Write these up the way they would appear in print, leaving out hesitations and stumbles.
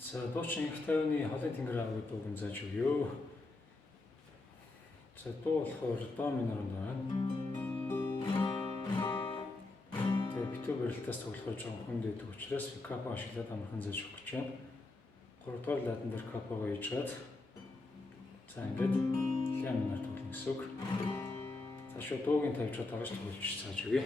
За дуучин их тайвны холын тэнгэр аваад дууг зааж өгье. За дуу болохоор до минор байна. Тэгээ битүү барилтаас тоглохоор жоохон хүнд байдаг учраас капо ашиглаад амархан зааж өгөх гэж байна. 3 дугаар ладан дээр капого ижээд за ингээд ля минор тоглоно гэсэн үг. За шууд дуугийн тавьж байгаач тоглож зааж өгье.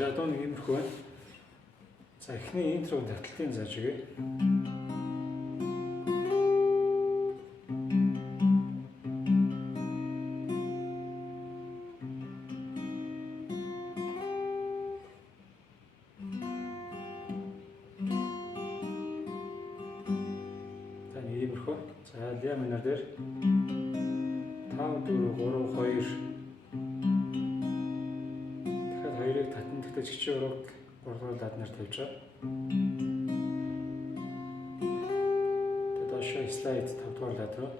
За дуу нэг иймэрхүү байна. За эхний интрог таталтын зааж өгье. ля минор дээр 5 4 3 2 дахиад 2-ыг татна. Тэгтээ жигчээ өрөөг 3 дугаар ладнаар тавьж байгаа. Тэгээд доошоо слайд 5 дугаар лад руу.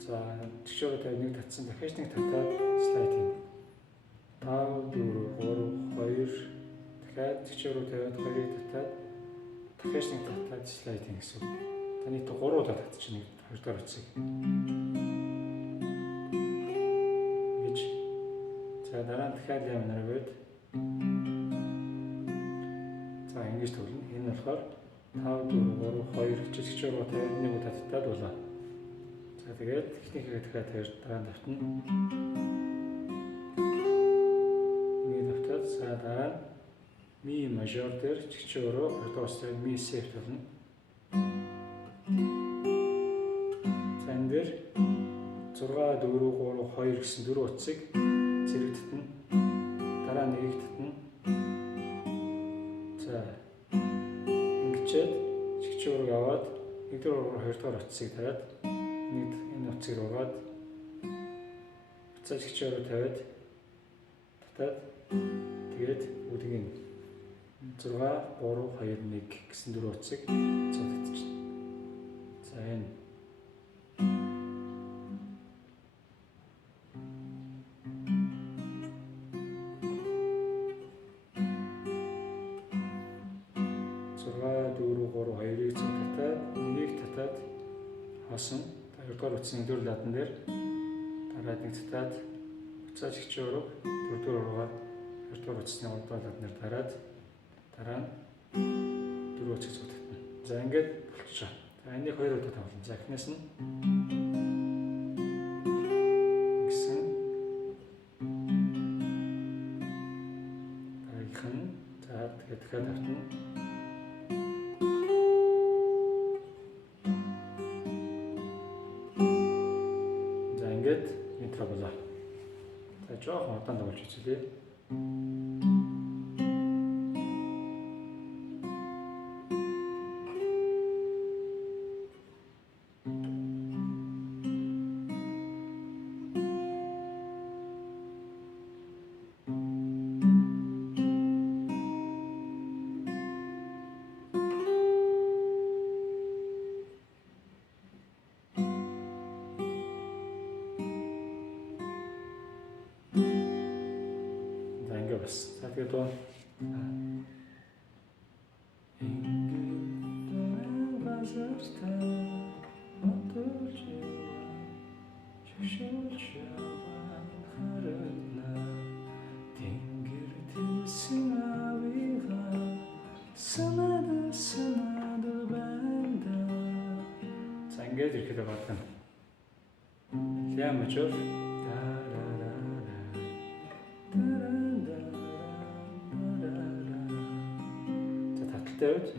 За жигчээ өрөө тавь нэг татсан. Дахиад нэг татаад слайд юм. 5 4 3 2 дахиад жигчээ өрөө тавиад 2-ыг татаад дахиад нэг татаад слайд юм гэсэн. Таны то 3 удаа татчихна 2 дугаар утсыг. Гэж. За дараа нь дахиад ля минор гээд. За ингэж төлнө. Энэ болохоор 5 4 3 2 жижигч руу тавиад нэг удаа татаад болоо. За тэгээд техникээ дахиад тавьж дараа нь давтна. Нэг давтаад за дараа нь ми мажор дээр жигч руу протостой ми сеф төлнө. За энэ дээр 6 4 3 2 гэсэн дөрөв утсыг зэрэг татна. Дараа нь нэгийг татна. За ингэчээд жигч руу аваад 1 дугаар 2 дугаар утсыг тавиад нэг энэ утсыг руугаад буцааж жигч руу тавиад татаад тэгээд үүдгийн 6 3 2 1 гэсэн дөрөв утсыг цогтчихна. За энэ хасан 2 дугаар утасны 4 ладан дээр дараад нэг татаад буцааж жигч руу 4 дугаар руугаа 2 дугаар утасны 3 дугаар ладан дээр дараад дараа нь 4 утсыг цогтгоно. За ингээд болчихоо. За энийг 2 удаа тавлаа. За эхнээс нь гэсэн дараагийн за тэгээд дахиад тавтана. Интро болоо. За жоохон удаан тоглож үзье. За тэгээд доо за ингээд ирэхэд байна. Ля мажор тавьж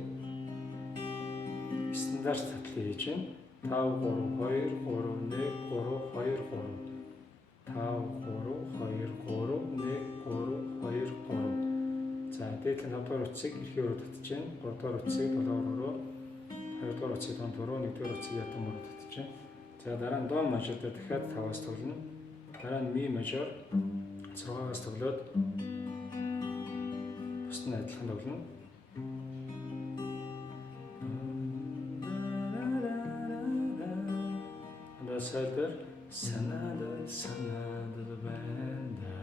стандарт татлыг хийж байна. 5 3 2 3 1 3 2 3 5 3 2 3 1 3 2 3. За дээд нь 5 дугаар утсыг эрхээ өрөө татж байна. 3 дугаар утсыг 7 өрөө, 2 дугаар утсыг 5 өрөө, 1 дугаар утсыг ятам өрөө татж байна. За дараа нь до мажор дээр дахиад 5-аас тоглоно. Дараа нь ми мажор 6-аас тоглоод бус нь адилхан тоглоно. Сэлдэр санаадал бэнда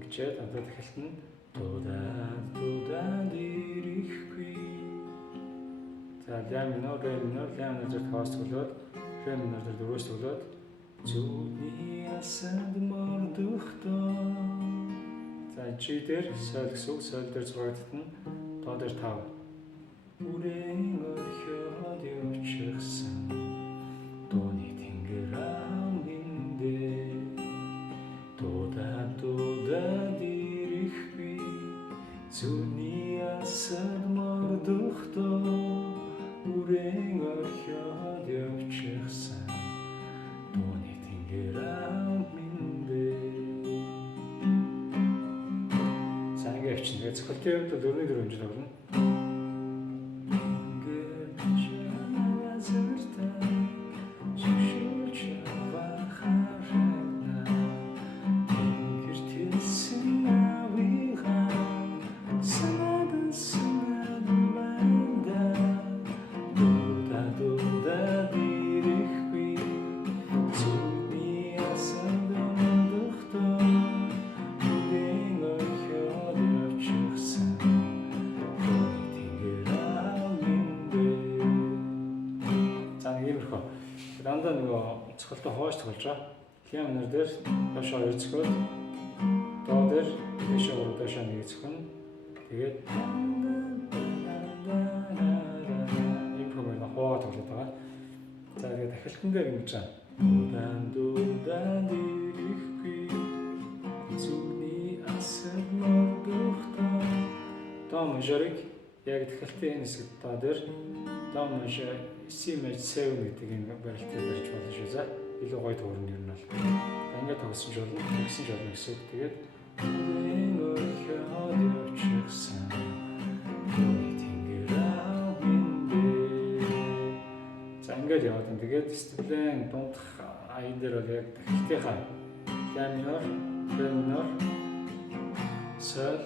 гэчээд одоо дахилтна дуудаад ирэхгүй. За ля минор ля минор дээр таваас тоглоод ре минор дээр дөрөвс тоглоод зүудний асад мордохтоо. За чи дээр сол гэсэн сол дээр 6 татна доо дээр 5 үрэн орхиод явчихсан Тони тэнгэрэмдэ дуудаад ирэхгүй зүний асад мордохтоо үрэн орхиод явчихсан Тони тэнгэрэмдэ. За ингээд явчихна. Тэгээд цохилтын хувьд 4-4 хэмжээ тавьна. хоош тоглож байгаа. Хям нар дээр доошоо 2 зөвхөн доо дээр дэшээ доошоо 1 зөвхөн тэгээд ийм хэмээр хоо тоглоод байгаа. За тэгээд дахилтан дээр ингэж байгаа. Дудан дирэхгүй зүгний асар модохтой до мажорыг яг дахилтын энэ хэсэгт доо дээр до мажор C maj 7 гэдэг энэ барилтыг барьж болно шүү. За илүү гоё туурна юм бол. Ингээд тогсон ч болно, тэгсэн ч болно гэсэн үг. Тэгээд за ингээд яваад байна. Тэгээд стилэн дундах аян дээр бол яг дахилтынхаа ля минор, ре минор, сол,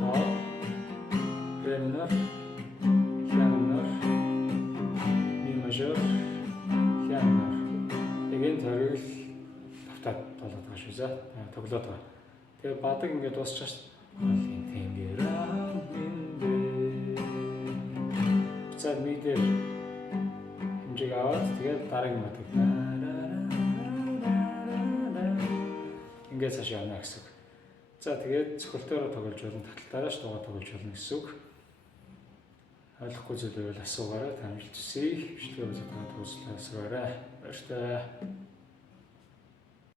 до, ре минор, ля минор, ми мажор, ля минор. Тэгээд зориг тавтаад болоод байгаа шүү. За тоглоод байгаа. Тэгээд бадаг ингээд дуусчихсан шүү. За ми дээр хэмжээг аваад тэгээд дараагийн матыг ингээд цааш явна гэсэн үг. За тэгээд цохилтойроо тоглож болно, таталтаараа ч дугаар тоглож болно гэсэн үг. Ойлгохгүй зүйл байвал асуугаарай, таамаглаж үзье. Бичлэгээ үзэж байгаа төгсөлөө асуугаарай. Баярлалаа.